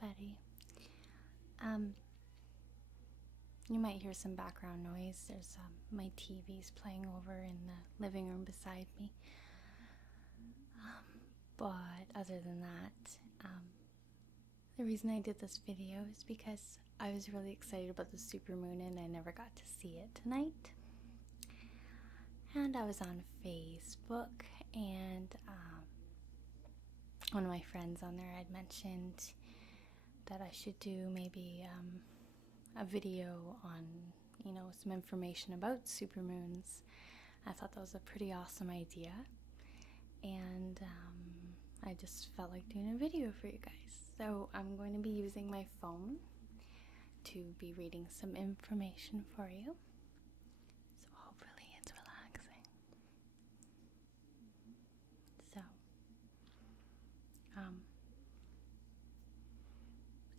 everybody. You might hear some background noise. There's my TV's playing over in the living room beside me. But other than that, the reason I did this video is because I was really excited about the supermoon and I never got to see it tonight. And I was on Facebook and one of my friends on there had mentioned that I should do maybe a video on, you know, some information about supermoons. I thought that was a pretty awesome idea, and I just felt like doing a video for you guys. So I'm going to be using my phone to be reading some information for you. So hopefully it's relaxing. So,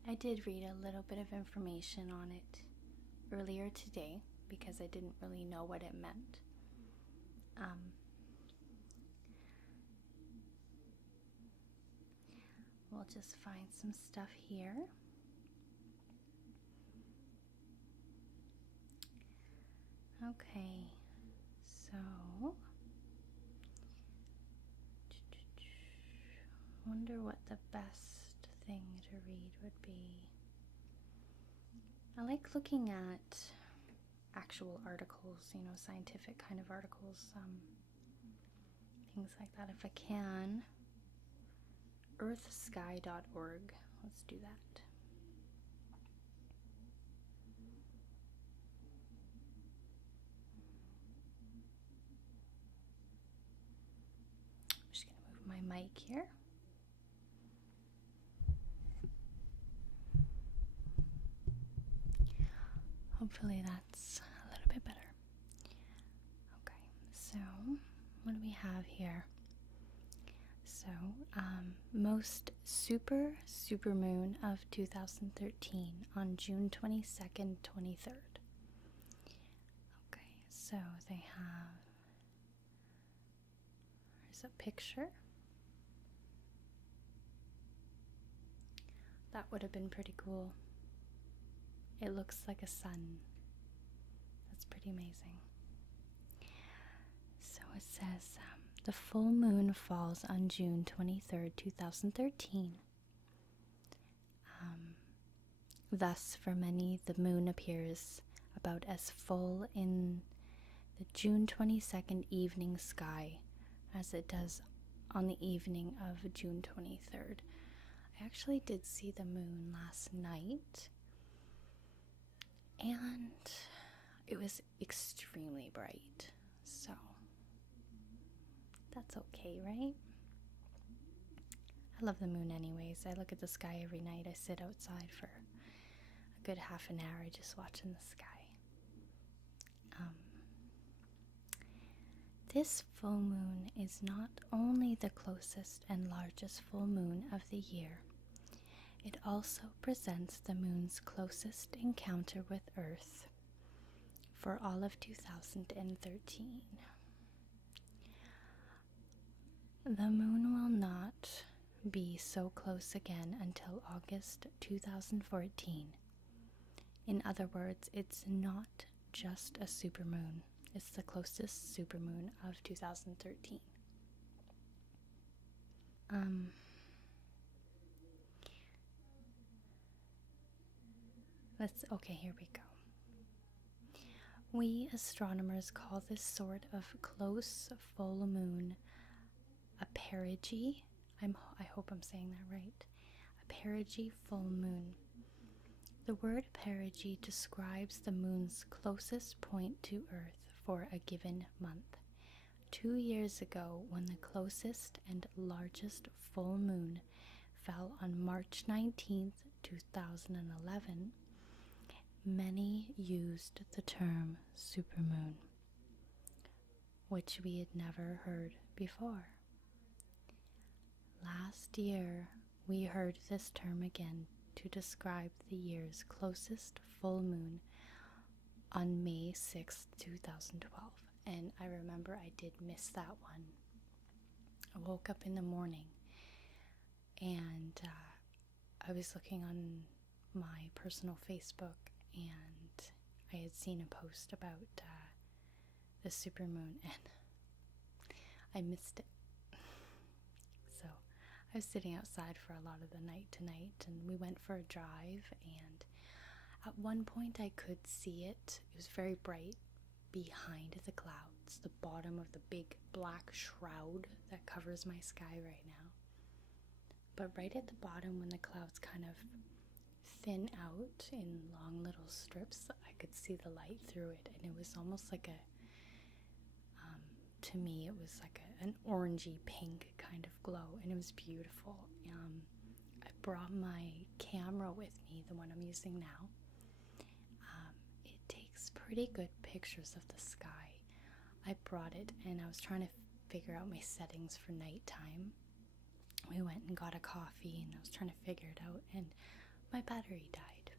I did read a little bit of information on it earlier today because I didn't really know what it meant. We'll just find some stuff here. Okay, so wonder what the best thing to read would be. I like looking at actual articles, you know, scientific kind of articles, things like that if I can. Earthsky.org. Let's do that. I'm just going to move my mic here. Hopefully that's a little bit better. Okay, so what do we have here? So, most supermoon of 2013 on June 22nd, 23rd. Okay, so they have, there's a picture. That would have been pretty cool. It looks like a sun. That's pretty amazing. So it says, the full moon falls on June 23rd, 2013. Thus, for many, the moon appears about as full in the June 22nd evening sky as it does on the evening of June 23rd. I actually did see the moon last night, and it was extremely bright, so that's okay, right? I love the moon anyways. I look at the sky every night. I sit outside for a good half an hour just watching the sky. This full moon is not only the closest and largest full moon of the year, it also presents the moon's closest encounter with Earth for all of 2013. The moon will not be so close again until August 2014. In other words, it's not just a supermoon. It's the closest supermoon of 2013. Okay, here we go. We astronomers call this sort of close full moon a perigee. I hope I'm saying that right. A perigee full moon. The word perigee describes the moon's closest point to Earth for a given month. 2 years ago, when the closest and largest full moon fell on March 19th, 2011, many used the term supermoon, which we had never heard before. Last year, we heard this term again to describe the year's closest full moon on May 6th, 2012. And I remember I did miss that one. I woke up in the morning and I was looking on my personal Facebook and I had seen a post about the supermoon and I missed it. So I was sitting outside for a lot of the night tonight, and we went for a drive, and at one point I could see it. It was very bright behind the clouds, the bottom of the big black shroud that covers my sky right now. But right at the bottom, when the clouds kind of thin out in long little strips, I could see the light through it, and it was almost like to me it was like an orangey pink kind of glow, and it was beautiful. I brought my camera with me, the one I'm using now. It takes pretty good pictures of the sky. I brought it and I was trying to figure out my settings for nighttime. We went and got a coffee and I was trying to figure it out, and my battery died.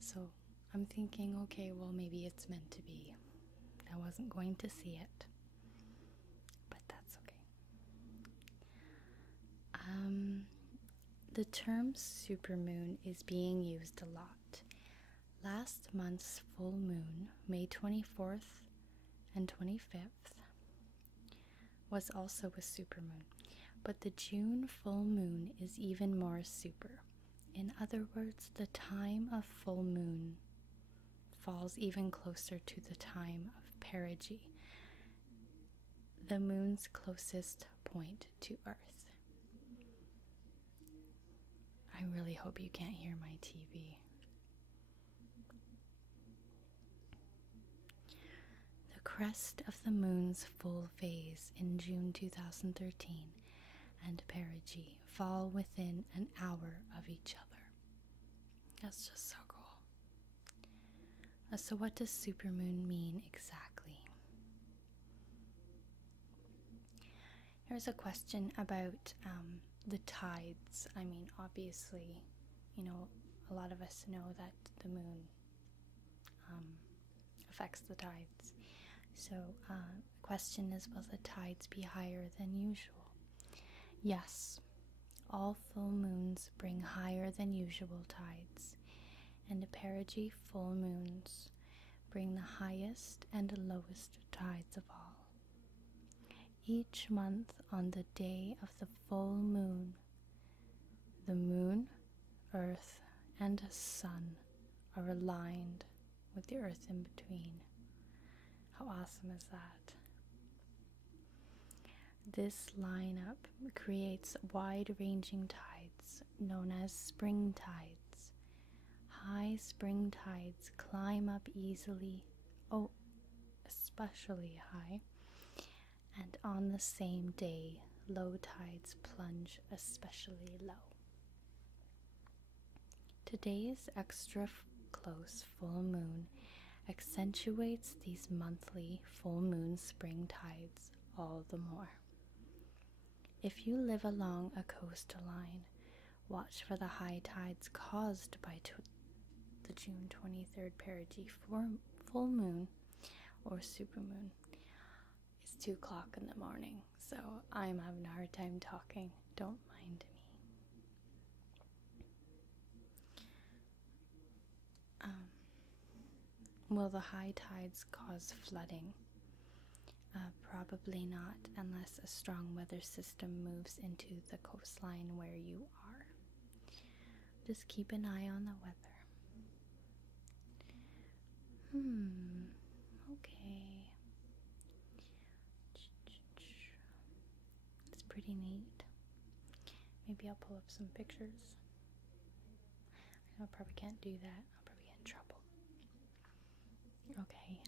So I'm thinking, okay, well, maybe it's meant to be. I wasn't going to see it, but that's okay. The term supermoon is being used a lot. Last month's full moon, May 24th and 25th, was also a supermoon, but the June full moon is even more super. In other words, the time of full moon falls even closer to the time of perigee, the moon's closest point to Earth. I really hope you can't hear my TV. The crest of the moon's full phase in June 2013 and perigee fall within an hour of each other. That's just so cool. So what does supermoon mean exactly? Here's a question about the tides. I mean, obviously, a lot of us know that the moon affects the tides. So the question is, will the tides be higher than usual? Yes, all full moons bring higher than usual tides, and the perigee full moons bring the highest and lowest tides of all. Each month on the day of the full moon, the moon, earth, and sun are aligned with the earth in between. How awesome is that? This lineup creates wide-ranging tides known as spring tides. High spring tides climb up easily, especially high, and on the same day, low tides plunge especially low. Today's extra close full moon accentuates these monthly full moon spring tides all the more. If you live along a coastline, watch for the high tides caused by the June 23rd perigee full moon or supermoon. It's 2 o'clock in the morning, so I'm having a hard time talking. Don't mind me. Will the high tides cause flooding? Probably not, unless a strong weather system moves into the coastline where you are. Just keep an eye on the weather. Okay. It's pretty neat. Maybe I'll pull up some pictures. I probably can't do that. I'll probably get in trouble. Okay,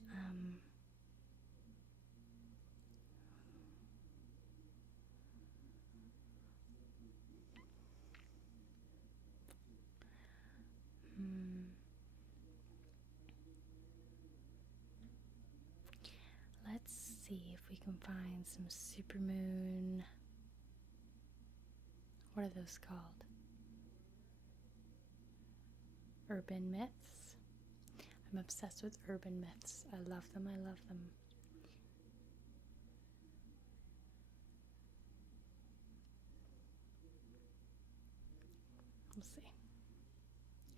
let's see if we can find some supermoon. What are those called? Urban myths. I'm obsessed with urban myths. I love them, I love them.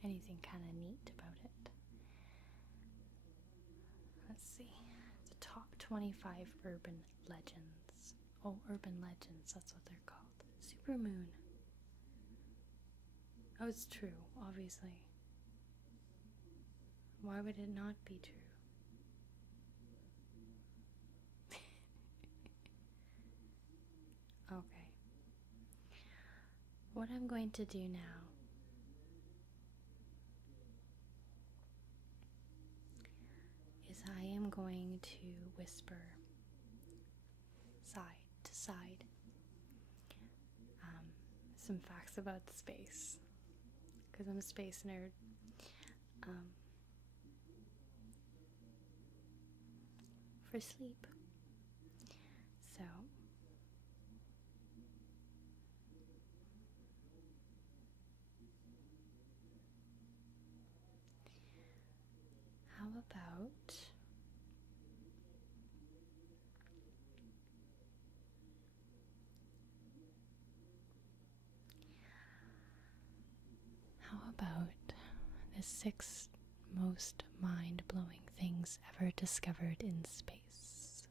anything kind of neat about it. Let's see. The top 25 urban legends. Oh, urban legends, that's what they're called. Supermoon. Oh, it's true, obviously. Why would it not be true? Okay. What I'm going to do now is I am going to whisper side to side some facts about space, because I'm a space nerd. For sleep. So how about the 6 most mind-blowing things ever discovered in space?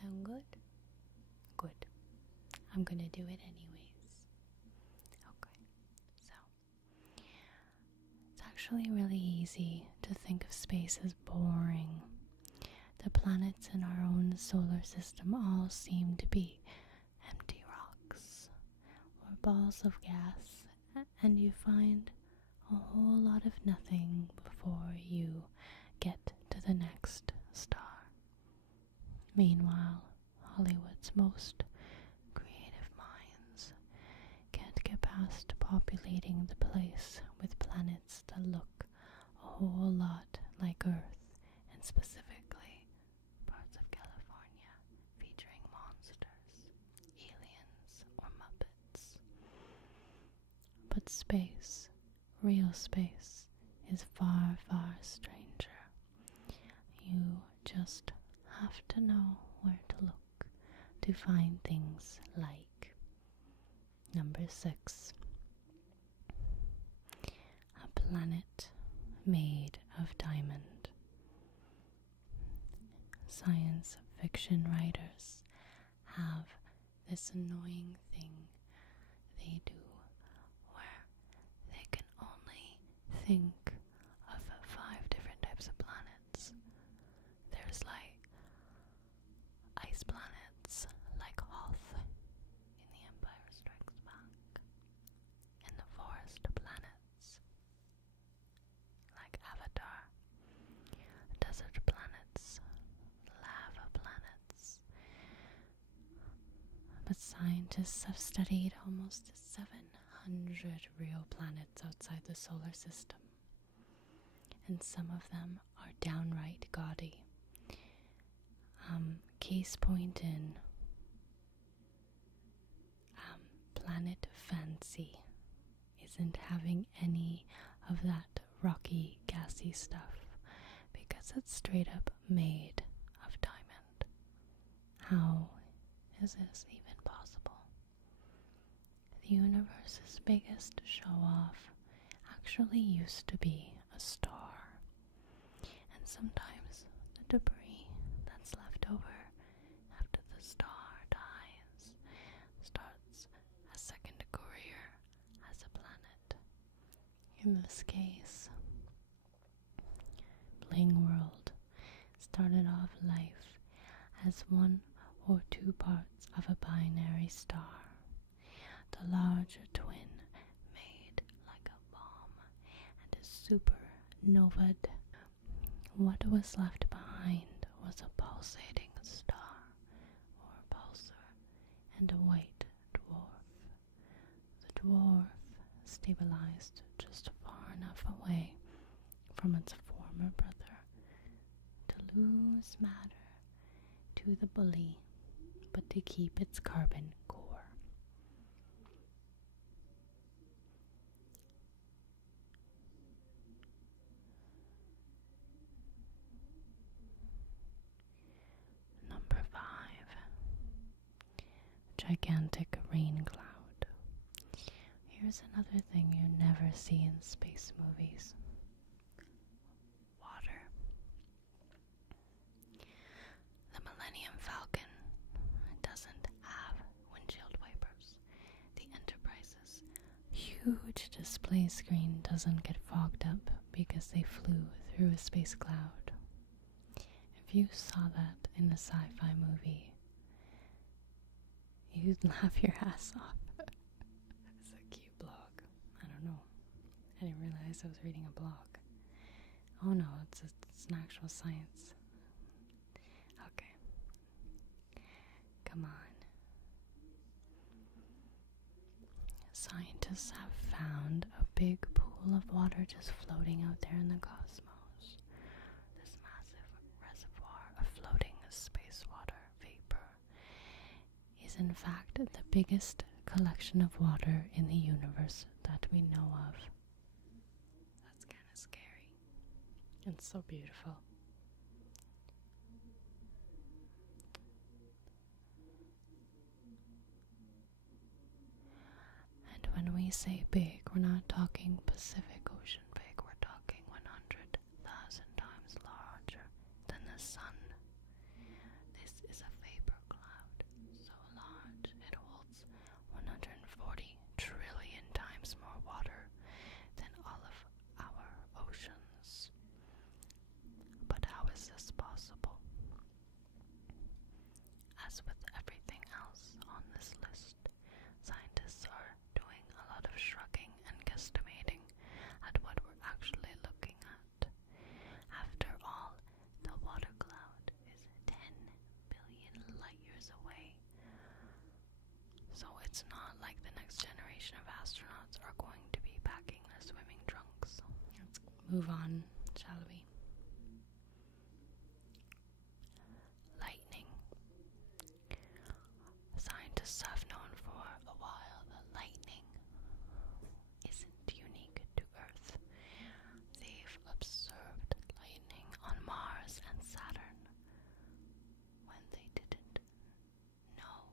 Sound good? Good. I'm gonna do it anyways. Okay. So, it's actually really easy to think of space as boring. The planets in our own solar system all seem to be empty rocks or balls of gas, and you find a whole lot of nothing before you get to the next star. Meanwhile, Hollywood's most creative minds can't get past populating the place with planets that look a whole lot like Earth, and specifically parts of California featuring monsters, aliens, or Muppets. But space, real space, is far, far stranger. You just have to know where to look to find things like number 6, a planet made of diamond. Science fiction writers have this annoying thing they do where they can only think of 5 different types of planets. There's like ice planets like Hoth in The Empire Strikes Back, and the forest planets like Avatar, desert planets, lava planets. But scientists have studied almost 700 real planets outside the solar system, and some of them are downright gaudy. Case point in Planet Fancy isn't having any of that rocky, gassy stuff because it's straight up made of diamond. How is this even possible? The universe's biggest show-off actually used to be a star, and sometimes the debris that's left over after the star dies starts a second career as a planet. In this case, Bling World started off life as 1 or 2 parts of a binary star. The larger twin made like a bomb and a supernova. What was left behind was a pulsating star, or a pulsar, and a white dwarf. The dwarf stabilized just far enough away from its former brother to lose matter to the bully, but to keep its carbon core. Number 5. Gigantic rain cloud. Here's Here's another thing you never see in space movies. Water. The Millennium Falcon doesn't have windshield wipers. The Enterprise's huge display screen doesn't get fogged up because they flew through a space cloud. If you saw that in a sci-fi movie, you'd laugh your ass off. It's a cute blog. I don't know. I didn't realize I was reading a blog. Oh no, it's an actual science. Okay. Come on. Scientists have found a big pool of water just floating out there in the cosmos. This massive reservoir of floating space water vapor is in fact the biggest collection of water in the universe that we know of. That's kind of scary. It's so beautiful. And when we say big, we're not talking Pacific Ocean big, we're talking 100,000 times larger than the sun. This is a vapor cloud so large it holds 140 trillion times more water than all of our oceans. But how is this possible? As with everything else on this list, scientists are doing a lot of shrugging and guesstimating at what we're actually looking at. After all, the water cloud is 10 billion light years away. So it's not like the next generation of astronauts are going to be packing their swimming trunks. Let's move on, shall we? Lightning. Scientists have known for a while that lightning isn't unique to Earth. They've observed lightning on Mars and Saturn. When they didn't know,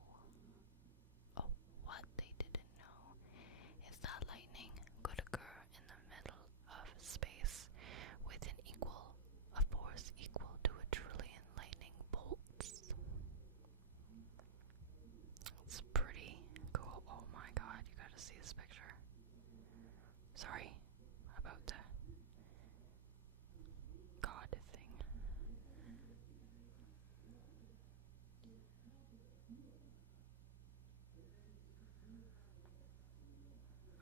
what they didn't know is that lightning could occur in the middle of space with a force equal to 1 trillion lightning bolts. It's pretty cool. Oh my god, you gotta see this picture. Sorry about the god thing.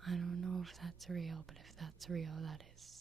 I don't know if that's real, but if that's real, that is